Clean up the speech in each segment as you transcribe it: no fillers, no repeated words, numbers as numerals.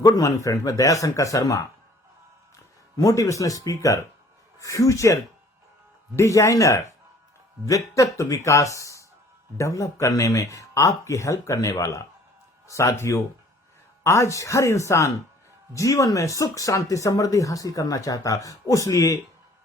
Good morning friends, मैं Dayashankar Sharma, motivational speaker, future designer, व्यक्तित्व विकास develop करने में आपकी हेल्प करने वाला। साथियों, आज हर इंसान जीवन में सुख शांति समृद्धि हासिल करना चाहता,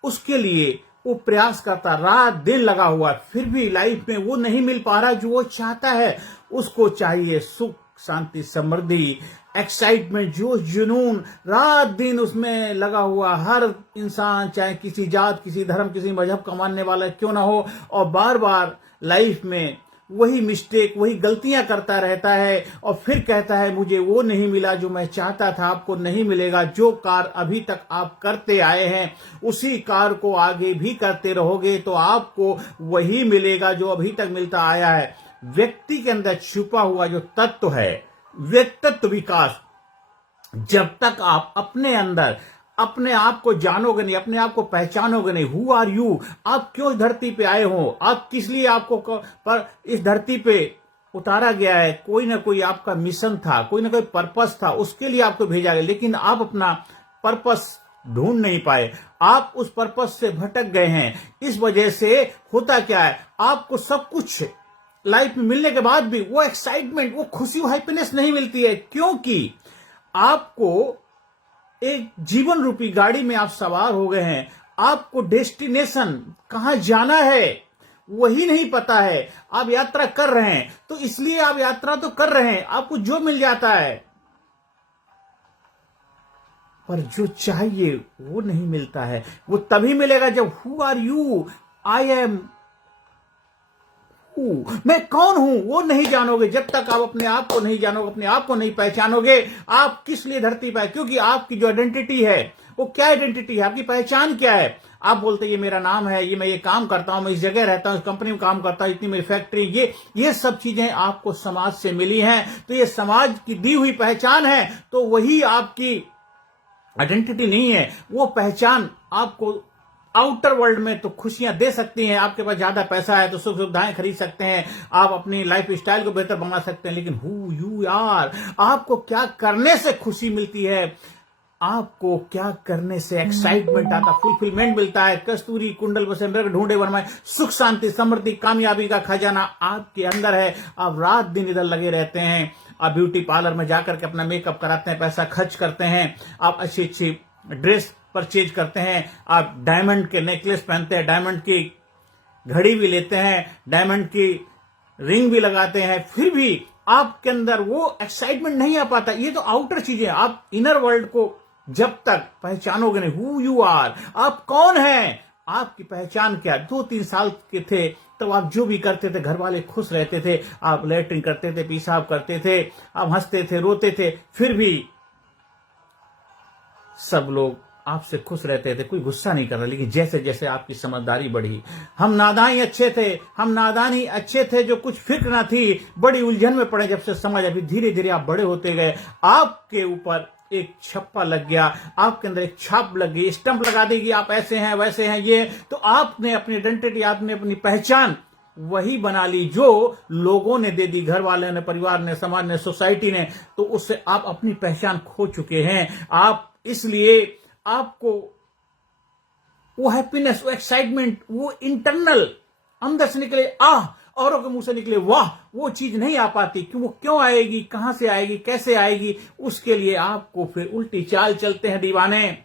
उसके लिए वो प्रयास करता, रात दिन लगा हुआ, फिर भी लाइफ में वो नहीं मिल पा रहा जो वो चाहता है। उसको चाहिए सुख शांति समृद्धि, एक्साइटमेंट, जोश जुनून, रात दिन उसमें लगा हुआ हर इंसान, चाहे किसी जात, किसी धर्म, किसी मजहब का मानने वाला क्यों ना हो, और बार बार लाइफ में वही मिस्टेक, वही गलतियां करता रहता है और फिर कहता है मुझे वो नहीं मिला जो मैं चाहता था। आपको नहीं मिलेगा। जो कार्य अभी तक आप करते आए हैं उसी कार्य को आगे भी करते रहोगे तो आपको वही मिलेगा जो अभी तक मिलता आया है। व्यक्ति के अंदर छुपा हुआ जो तत्व है व्यक्तित्व विकास, जब तक आप अपने अंदर अपने आप को जानोगे नहीं, अपने आप को पहचानोगे नहीं, हु आर यू, आप क्यों इस धरती पे आए हो, आप किस लिए आपको पर इस धरती पे उतारा गया है। कोई ना कोई आपका मिशन था, कोई ना कोई पर्पस था, उसके लिए आपको भेजा गया, लेकिन आप अपना पर्पस ढूंढ नहीं पाए, आप उस पर्पस से भटक गए हैं। इस वजह से होता क्या है, आपको सब कुछ लाइफ में मिलने के बाद भी वो एक्साइटमेंट, वो खुशी, वो हैप्पीनेस नहीं मिलती है, क्योंकि आपको एक जीवन रूपी गाड़ी में आप सवार हो गए हैं। आपको डेस्टिनेशन कहां जाना है वही नहीं पता है। आप यात्रा कर रहे हैं तो इसलिए आप यात्रा तो कर रहे हैं, आपको जो मिल जाता है, पर जो चाहिए वो नहीं मिलता है। वो तभी मिलेगा जब who are you, I am, मैं कौन हूं वो नहीं जानोगे। जब तक आप अपने आप को नहीं जानोगे, अपने आप को नहीं पहचानोगे, आप किस लिए धरती पर, क्योंकि आपकी जो आइडेंटिटी है वो क्या आइडेंटिटी है, आपकी पहचान क्या है। आप बोलते हैं ये मेरा नाम है, ये मैं ये काम करता हूं, मैं इस जगह रहता हूं, इस कंपनी में काम करता हूं, इतनी मेरी फैक्ट्री, ये सब चीजें आपको समाज से मिली हैं, तो ये समाज की दी हुई पहचान है, तो वही आपकी आइडेंटिटी नहीं है। वो पहचान आपको आउटर वर्ल्ड में तो खुशियां दे सकती हैं, आपके पास ज्यादा पैसा है तो सुख सुविधाएं खरीद सकते हैं, आप अपनी लाइफ स्टाइल को बेहतर बना सकते हैं, लेकिन हु यू आर, आपको क्या करने से खुशी मिलती है, आपको क्या करने से एक्साइटमेंट आता, फुलफिलमेंट मिलता है। कस्तूरी कुंडल बसे मृग ढूंढे बनवाए, सुख शांति समृद्धि कामयाबी का खजाना आपके अंदर है। आप रात दिन इधर लगे रहते हैं, आप ब्यूटी पार्लर में जाकर के अपना मेकअप कराते हैं, पैसा खर्च करते हैं, आप अच्छी अच्छी ड्रेस परचेज करते हैं, आप डायमंड के नेकलेस पहनते हैं, डायमंड की घड़ी भी लेते हैं, डायमंड की रिंग भी लगाते हैं, फिर भी आपके अंदर वो एक्साइटमेंट नहीं आ पाता। ये तो आउटर चीजें। आप इनर वर्ल्ड को जब तक पहचानोगे नहीं, हु यू आर, आप कौन हैं, आपकी पहचान क्या। 2-3 साल के थे तो आप जो भी करते थे घर वाले खुश रहते थे, आप लैट्रिन करते थे, पेशाब करते थे, आप हंसते थे, रोते थे, फिर भी सब लोग आपसे खुश रहते थे, कोई गुस्सा नहीं कर रहा। लेकिन जैसे जैसे आपकी समझदारी बढ़ी, हम नादान ही अच्छे थे जो कुछ फिक्र ना थी, बड़ी उलझन में पड़े जब से समझ, अभी धीरे धीरे आप बड़े होते गए, आपके ऊपर एक छप्पा लग गया, आपके अंदर एक छाप लग गई, स्टंप लगा देगी, आप ऐसे हैं वैसे हैं, ये तो आपने अपनी आइडेंटिटी, आपने अपनी पहचान वही बना ली जो लोगों ने दे दी, घर वाले ने, परिवार ने, समाज ने, सोसाइटी ने, तो उससे आप अपनी पहचान खो चुके हैं। आप इसलिए आपको वो हैप्पीनेस, वो एक्साइटमेंट, वो इंटरनल अंदर से निकले आह, औरों के मुंह से निकले वाह, वो चीज नहीं आ पाती। वो क्यों आएगी, कहां से आएगी, कैसे आएगी, उसके लिए आपको फिर उल्टी चाल चलते हैं दीवाने,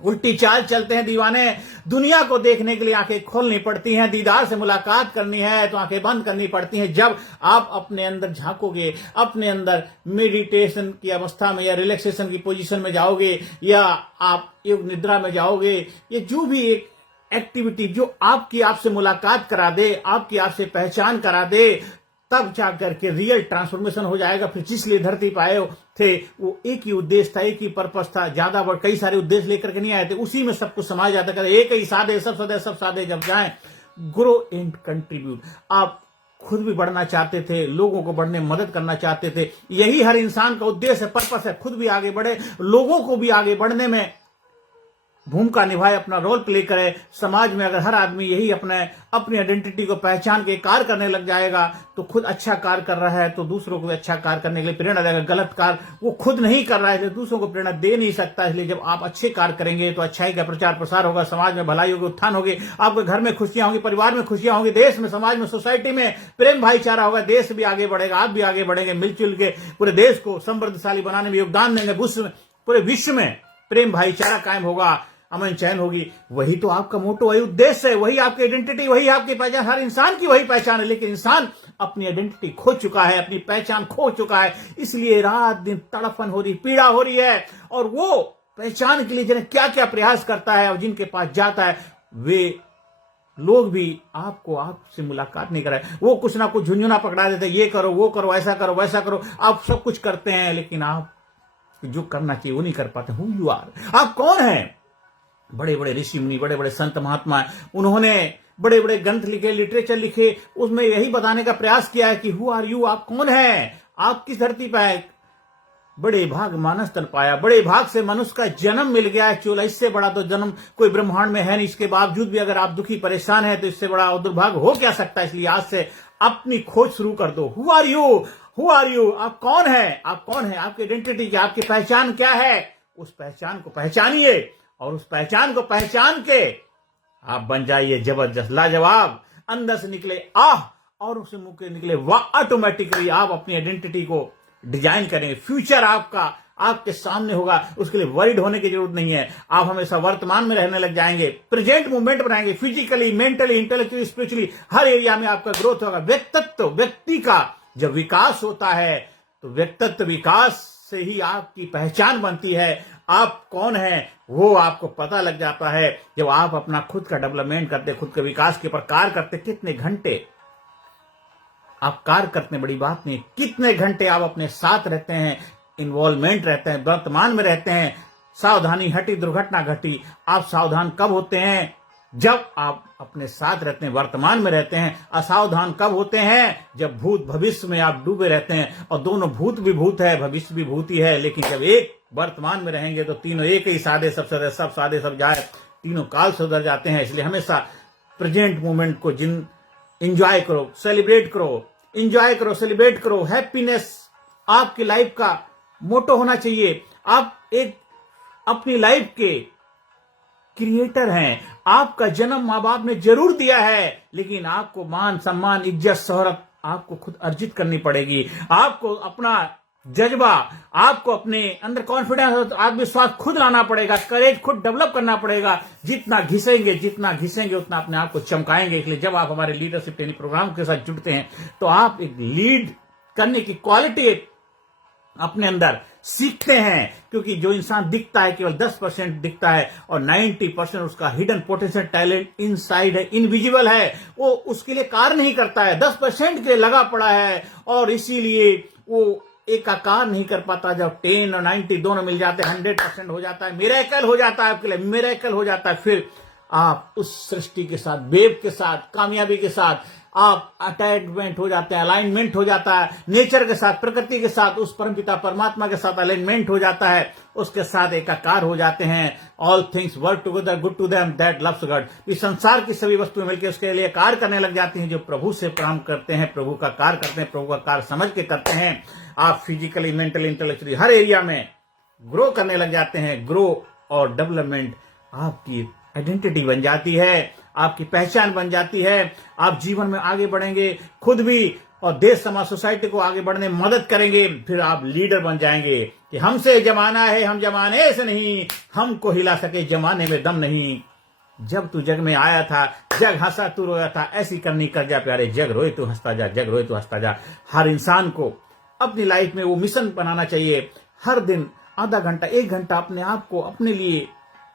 उल्टी चाल चलते हैं दीवाने। दुनिया को देखने के लिए आंखें खोलनी पड़ती हैं, दीदार से मुलाकात करनी है तो आंखें बंद करनी पड़ती हैं। जब आप अपने अंदर झांकोगे, अपने अंदर मेडिटेशन की अवस्था में या रिलैक्सेशन की पोजीशन में जाओगे, या आप योग निद्रा में जाओगे, ये जो भी एक एक्टिविटी जो आपकी आपसे मुलाकात करा दे, आपकी आपसे पहचान करा दे, तब जाकर के रियल ट्रांसफॉर्मेशन हो जाएगा। फिर जिस लिए धरती पर आए थे वो एक ही उद्देश्य था, एक ही पर्पस था, ज्यादा कई सारे उद्देश्य लेकर के नहीं आए थे, उसी में सब कुछ समाया जाता है। एक ही साधे सब साधे जब जाएं, ग्रो एंड कंट्रीब्यूट। आप खुद भी बढ़ना चाहते थे, लोगों को बढ़ने में मदद करना चाहते थे, यही हर इंसान का उद्देश्य है, पर्पस है, खुद भी आगे बढ़े, लोगों को भी आगे बढ़ने में भूमिका निभाए, अपना रोल प्ले करे। समाज में अगर हर आदमी यही अपनी आइडेंटिटी को पहचान के कार्य करने लग जाएगा तो खुद अच्छा कार्य कर रहा है तो दूसरों को भी अच्छा कार्य करने के लिए प्रेरणा देगा। गलत कार्य वो खुद नहीं कर रहा है इसलिए दूसरों को प्रेरणा दे नहीं सकता। इसलिए जब आप अच्छे कार्य करेंगे तो अच्छाई का प्रचार प्रसार होगा, समाज में भलाई होगी, उत्थान होगी, आपके घर में खुशियां होंगी, परिवार में खुशियां होंगी, देश में, समाज में, सोसाइटी में प्रेम भाईचारा होगा, देश भी आगे बढ़ेगा, आप भी आगे बढ़ेंगे। मिलजुल के पूरे देश को समृद्धशाली बनाने में योगदान देंगे। पूरे विश्व में प्रेम भाईचारा कायम होगा, अमन चैन होगी। वही तो आपका मोटो, वही उद्देश्य है, वही आपकी आइडेंटिटी, वही आपकी पहचान। हर इंसान की वही पहचान है, लेकिन इंसान अपनी आइडेंटिटी खो चुका है, अपनी पहचान खो चुका है। इसलिए रात दिन तड़फन हो रही, पीड़ा हो रही है। और वो पहचान के लिए जिन्हें क्या क्या प्रयास करता है और जिनके पास जाता है वे लोग भी आपसे मुलाकात नहीं कराए। वो कुछ ना कुछ झुंझुना पकड़ा देते, ये करो, वो करो, ऐसा करो, वैसा करो। आप सब कुछ करते हैं लेकिन आप जो करना चाहिए वो नहीं कर पाते। हु यू आर, आप कौन हैं? बड़े बड़े ऋषि मुनि, बड़े बड़े संत महात्मा, उन्होंने बड़े बड़े ग्रंथ लिखे, लिटरेचर लिखे, उसमें यही बताने का प्रयास किया है कि हु आर यू, आप कौन हैं, आप किस धरती पर है। बड़े भाग मानस तन पाया, बड़े भाग से मनुष्य का जन्म मिल गया है। चोला, इससे बड़ा तो जन्म कोई ब्रह्मांड में है नहीं। इसके बावजूद भी अगर आप दुखी परेशान हैं तो इससे बड़ा दुर्भाग्य हो क्या सकता है। इसलिए आज से अपनी खोज शुरू कर दो। Who are you, who are you, आप कौन है, आप कौन है, आपकी आइडेंटिटी क्या, आपकी पहचान क्या है। उस पहचान को पहचानिए और उस पहचान को पहचान के आप बन जाइए जबरदस्त, लाजवाब। अंदर से निकले आह और उससे मुंह के निकले वाह। ऑटोमेटिकली आप अपनी आइडेंटिटी को डिजाइन करेंगे। फ्यूचर आपका आपके सामने होगा, उसके लिए वरीड होने की जरूरत नहीं है। आप हमेशा वर्तमान में रहने लग जाएंगे, प्रेजेंट मूवमेंट बनाएंगे। फिजिकली, मेंटली, इंटेलेक्चुअली, स्पिरिचुअली हर एरिया में आपका ग्रोथ होगा। व्यक्तित्व, व्यक्ति का जब विकास होता है तो व्यक्तित्व विकास से ही आपकी पहचान बनती है। आप कौन है वो आपको पता लग जाता है जब आप अपना खुद का डेवलपमेंट करते, खुद के विकास के ऊपर कार्य करते। कितने घंटे आप कार्य करते हैं बड़ी बात नहीं, कितने घंटे आप अपने साथ रहते हैं, इन्वॉल्वमेंट रहते हैं, वर्तमान में रहते हैं। सावधानी हटी दुर्घटना घटी। आप सावधान कब होते हैं? जब आप अपने साथ रहते हैं, वर्तमान में रहते हैं। असावधान कब होते हैं? जब भूत भविष्य में आप डूबे रहते हैं। और दोनों भूत भी भूत है, भविष्य भी भूत ही है। लेकिन जब एक वर्तमान में रहेंगे तो तीनों एक ही सादे सब सदे, सब सादे सब जाए, तीनों काल सुधर जाते हैं। इसलिए हमेशा प्रेजेंट मोमेंट को एंजॉय करो, सेलिब्रेट करो, एंजॉय करो, सेलिब्रेट करो। हैप्पीनेस आपकी लाइफ का मोटो होना चाहिए। आप एक अपनी लाइफ के क्रिएटर हैं। आपका जन्म माँ बाप ने जरूर दिया है, लेकिन आपको मान सम्मान, इज्जत, शोहरत आपको खुद अर्जित करनी पड़ेगी। आपको अपना जज्बा, आपको अपने अंदर कॉन्फिडेंस, आत्मविश्वास खुद लाना पड़ेगा। करेज खुद डेवलप करना पड़ेगा। जितना घिसेंगे उतना अपने आप को चमकाएंगे। इसलिए जब आप हमारे लीडरशिप ट्रेनिंग प्रोग्राम के साथ जुड़ते हैं तो आप एक लीड करने की क्वालिटी अपने अंदर सीखते हैं। क्योंकि जो इंसान दिखता है केवल 10% दिखता है और 90% उसका हिडन पोटेंशियल टैलेंट इनसाइड है, इनविजिबल है। वो उसके लिए कार्य नहीं करता है, 10% के लिए लगा पड़ा है और इसीलिए वो एकाकार नहीं कर पाता। जब 10 और 90 दोनों मिल जाते हैं, 100% हो जाता है, मिरेकल हो जाता है, आपके लिए मिरेकल हो जाता है। फिर आप उस सृष्टि के साथ, वेव के साथ, कामयाबी के साथ आप अटैचमेंट हो जाते हैं, अलाइनमेंट हो जाता है। नेचर के साथ, प्रकृति के साथ, उस परमपिता परमात्मा के साथ अलाइनमेंट हो जाता है। उसके साथ एकाकार हो जाते हैं। All things work together good to them that loves God. इस संसार की सभी वस्तुएं मिलकर उसके लिए कार्य करने लग जाती हैं। जो प्रभु से प्रारंभ करते हैं, प्रभु का कार्य करते हैं, प्रभु का कार्य समझ के करते हैं। आप फिजिकली, मेंटली, इंटेलेक्चुअली हर एरिया में ग्रो करने लग जाते हैं। ग्रो और डेवलपमेंट आपकी आइडेंटिटी बन जाती है, आपकी पहचान बन जाती है। आप जीवन में आगे बढ़ेंगे, खुद भी और देश समाज सोसाइटी को आगे बढ़ने में मदद करेंगे। फिर आप लीडर बन जाएंगे कि हमसे जमाना है, हम जमाने से नहीं, हमको हिला सके जमाने में दम नहीं। जब तू जग में आया था, जग हंसा तू रोया था, ऐसी करनी कर जा प्यारे, जग रोए तू हंसता जा, जग रोए तू हंसता जा। हर इंसान को अपनी लाइफ में वो मिशन बनाना चाहिए। हर दिन आधा घंटा, 1 घंटा अपने आप को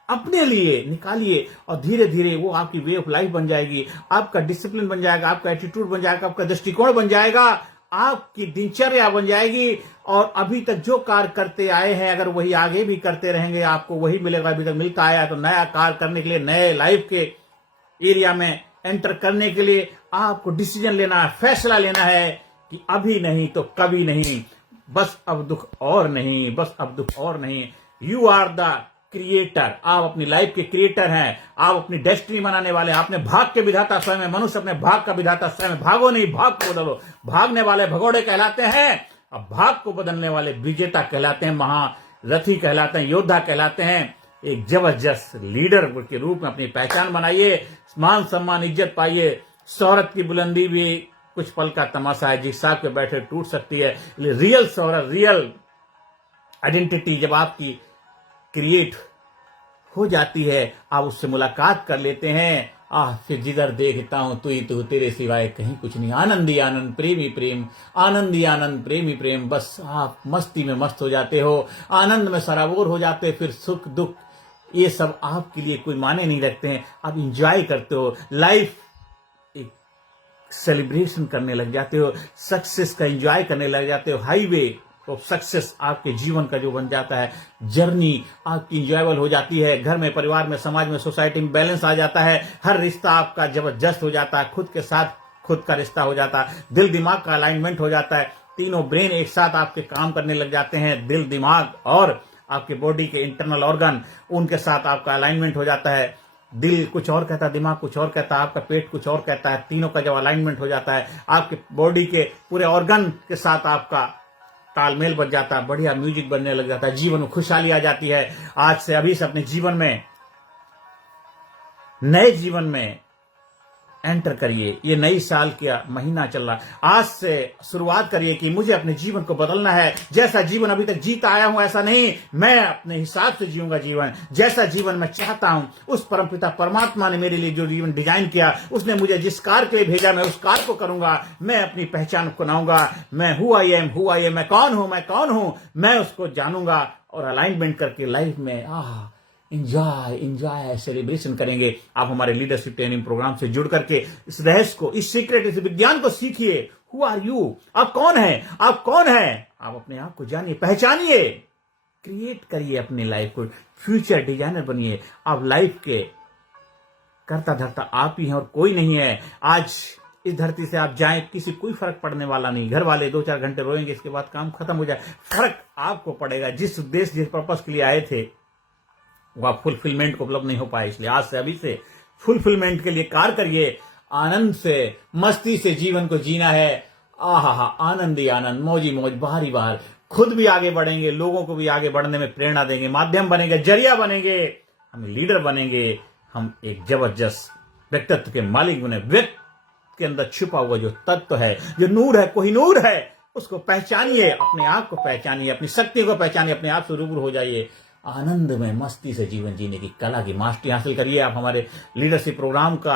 अपने लिए निकालिए और धीरे धीरे वो आपकी वे ऑफ लाइफ बन जाएगी। आपका डिसिप्लिन बन जाएगा, आपका एटीट्यूड बन जाएगा, आपका दृष्टिकोण बन जाएगा, आपकी दिनचर्या बन जाएगी। और अभी तक जो कार्य करते आए हैं अगर वही आगे भी करते रहेंगे आपको वही मिलेगा। अभी तक मिलता आया तो नया कार्य करने के लिए, नए लाइफ के एरिया में एंटर करने के लिए आपको डिसीजन लेना है, फैसला लेना है कि अभी नहीं तो कभी नहीं, बस अब दुख और नहीं, बस अब दुख और नहीं। यू आर द क्रिएटर, आप अपनी लाइफ के क्रिएटर हैं, आप अपनी डेस्टिनी बनाने वाले, आपने भाग के विधाता स्वयं है। मनुष्य अपने भाग का विधाता स्वयं है। भागो नहीं, भाग को बदलो। भागने वाले भगोड़े कहलाते हैं, अब भाग को बदलने वाले विजेता कहलाते हैं, महारथी कहलाते हैं, योद्धा कहलाते हैं। एक जबरदस्त लीडर के रूप में अपनी पहचान बनाइए, मान सम्मान इज्जत पाइए। शोहरत की बुलंदी भी कुछ पल का तमाशा है, जिस हिसाब के बैठे टूट सकती है। रियल शोहरत, रियल आइडेंटिटी जब आपकी क्रिएट हो जाती है, आप उससे मुलाकात कर लेते हैं, फिर जिधर देखता हूं तू ही तू, तेरे सिवाय कहीं कुछ नहीं। आनंद ही आनंद, प्रेम ही प्रेम, आनंद ही आनंद, प्रेम ही प्रेम। बस आप मस्ती में मस्त हो जाते हो, आनंद में सराबोर हो जाते हो। फिर सुख दुख ये सब आपके लिए कोई माने नहीं रखते हैं। आप इंजॉय करते हो लाइफ, एक सेलिब्रेशन करने लग जाते हो, सक्सेस का एंजॉय करने लग जाते हो। हाईवे ऑफ सक्सेस आपके जीवन का जो बन जाता है, जर्नी आपकी इंजॉयबल हो जाती है। घर में, परिवार में, समाज में, सोसाइटी में बैलेंस आ जाता है। हर रिश्ता आपका जबरदस्त हो जाता है। खुद के साथ खुद का रिश्ता हो जाता है। दिल दिमाग का अलाइनमेंट हो जाता है। तीनों ब्रेन एक साथ आपके काम करने लग जाते हैं। दिल, दिमाग और आपके बॉडी के इंटरनल ऑर्गन, उनके साथ आपका अलाइनमेंट हो जाता है। दिल कुछ और कहता है, दिमाग कुछ और कहता है, आपका पेट कुछ और कहता है। तीनों का जब अलाइनमेंट हो जाता है, आपके बॉडी के पूरे ऑर्गन के साथ आपका तालमेल बन जाता है, बढ़िया म्यूजिक बनने लग जाता है, जीवन में खुशहाली आ जाती है। आज से, अभी से अपने जीवन में, नए जीवन में एंटर करिए। ये नई साल का महीना चल रहा, आज से शुरुआत करिए कि मुझे अपने जीवन को बदलना है। जैसा जीवन अभी तक जीता आया हूं ऐसा नहीं, मैं अपने हिसाब से जीऊंगा जीवन। जैसा जीवन मैं चाहता हूं, उस परमपिता परमात्मा ने मेरे लिए जो जीवन डिजाइन किया, उसने मुझे जिस कार्य के लिए भेजा, मैं उस कार्य को करूंगा। मैं अपनी पहचान को बनाऊंगा। मैं हु आई एम, मैं कौन हूं, मैं उसको जानूंगा और अलाइनमेंट करके लाइफ में इंजॉय सेलिब्रेशन करेंगे। आप हमारे लीडरशिप ट्रेनिंग प्रोग्राम से जुड़ करके इस रहस्य को, इस सीक्रेट, इस विज्ञान को सीखिए। हु आर यू, आप कौन है, आप कौन है, आप अपने आप को जानिए, पहचानिए, क्रिएट करिए अपनी लाइफ को, फ्यूचर डिजाइनर बनिए। आप लाइफ के करता धरता आप ही हैं और कोई नहीं है। आज इस धरती से आप जाएं, किसी कोई फर्क पड़ने वाला नहीं। घर वाले 2-4 घंटे रोएंगे, इसके बाद काम खत्म हो जाए। फर्क आपको पड़ेगा। जिस उद्देश्य, जिस पर्पस के लिए आए थे, वह फुलफिलमेंट को उपलब्ध नहीं हो पाए। इसलिए आज से, अभी से फुलफिलमेंट के लिए कार्य करिए। आनंद से, मस्ती से जीवन को जीना है। आनंद ही आनंद, मौजी मौज, बाहर ही बाहर। खुद भी आगे बढ़ेंगे, लोगों को भी आगे बढ़ने में प्रेरणा देंगे, माध्यम बनेंगे, जरिया बनेंगे, हम लीडर बनेंगे। हम एक जबरदस्त व्यक्तित्व के मालिक बने। व्यक्ति के अंदर छुपा हुआ जो तत्व है, जो नूर है, कोई नूर है, उसको पहचानिए, अपने आप को पहचानिए, अपनी शक्ति को पहचानिए, अपने आप से रूबरू हो जाइए। आनंद में, मस्ती से जीवन जीने की कला की मास्टरी हासिल करिए। आप हमारे लीडरशिप प्रोग्राम का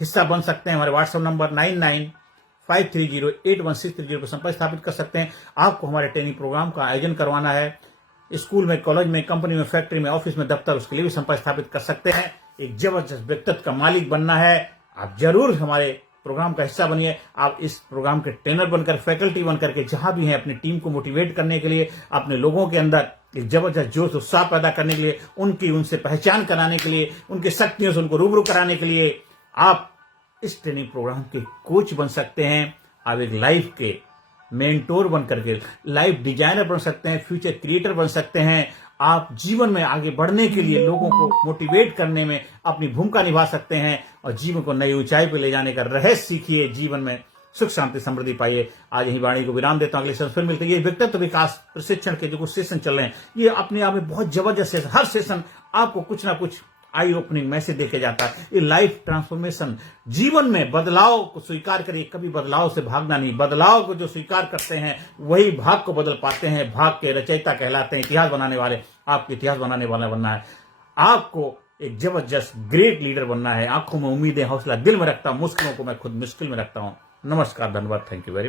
हिस्सा बन सकते हैं। हमारे व्हाट्सएप नंबर 9953081630 पर संपर्क स्थापित कर सकते हैं। आपको हमारे ट्रेनिंग प्रोग्राम का आयोजन करवाना है, स्कूल में, कॉलेज में, कंपनी में, फैक्ट्री में, ऑफिस में, दफ्तर, उसके लिए भी संपर्क स्थापित कर सकते हैं। एक जबरदस्त व्यक्तित्व का मालिक बनना है, आप जरूर हमारे प्रोग्राम का हिस्सा बनिए। आप इस प्रोग्राम के ट्रेनर बनकर, फैकल्टी बनकर के जहां भी हैं, अपनी टीम को मोटिवेट करने के लिए, अपने लोगों के अंदर एक जबरदस्त जोश, उत्साह पैदा करने के लिए, उनसे पहचान कराने के लिए, उनकी शक्तियों से उनको रूबरू कराने के लिए आप इस ट्रेनिंग प्रोग्राम के कोच बन सकते हैं। आप एक लाइफ के मेंटोर बन करके लाइफ डिजाइनर बन सकते हैं, फ्यूचर क्रिएटर बन सकते हैं। आप जीवन में आगे बढ़ने के लिए, लोगों को मोटिवेट करने में अपनी भूमिका निभा सकते हैं और जीवन को नई ऊंचाई पर ले जाने का रहस्य सीखिए। जीवन में सुख शांति समृद्धि पाइए। आज यही वाणी को विराम देता हूं, अगले सेशन फिर मिलते हैं। ये व्यक्तित्व विकास प्रशिक्षण के जो कुछ सेशन चल रहे हैं, ये अपने आप में बहुत जबरदस्त सेशन। हर सेशन आपको कुछ ना कुछ आई ओपनिंग मैसेज देके जाता है। ये लाइफ ट्रांसफॉर्मेशन, जीवन में बदलाव को स्वीकार करिए। कभी बदलाव से भागना नहीं, बदलाव को जो स्वीकार करते हैं वही भाग को बदल पाते हैं। भाग के रचयिता कहलाते हैं, इतिहास बनाने वाले। आपके इतिहास बनाने वाला बनना है। आपको एक जबरदस्त ग्रेट लीडर बनना है। आंखों में उम्मीदें, हौसला दिल में रखता हूं, मुश्किलों को मैं खुद मुश्किल में रखता हूं। नमस्कार, धन्यवाद, थैंक यू वेरी मच।